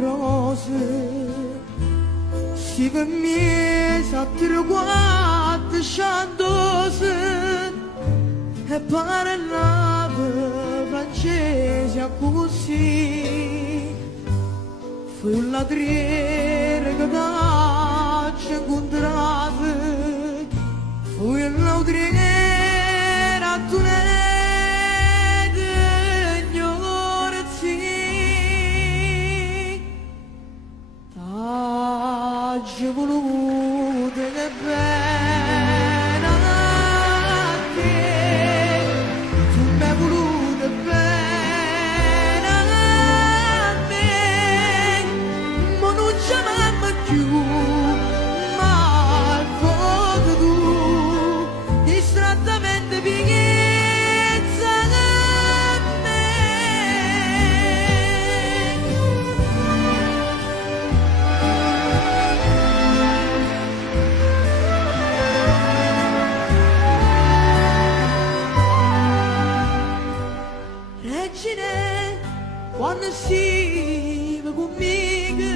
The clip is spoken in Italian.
rose si per me sattero quattro sciandose e parlava francese così fu un ladriere che t'ha incontrato fu un ladriere a tu T'ho voluto che bene a te, tu mi hai voluto bene a me, ma non ci amiamo più, ma il fuoco tu, distrattamente pienezza a me. Regine, quando si va conmigo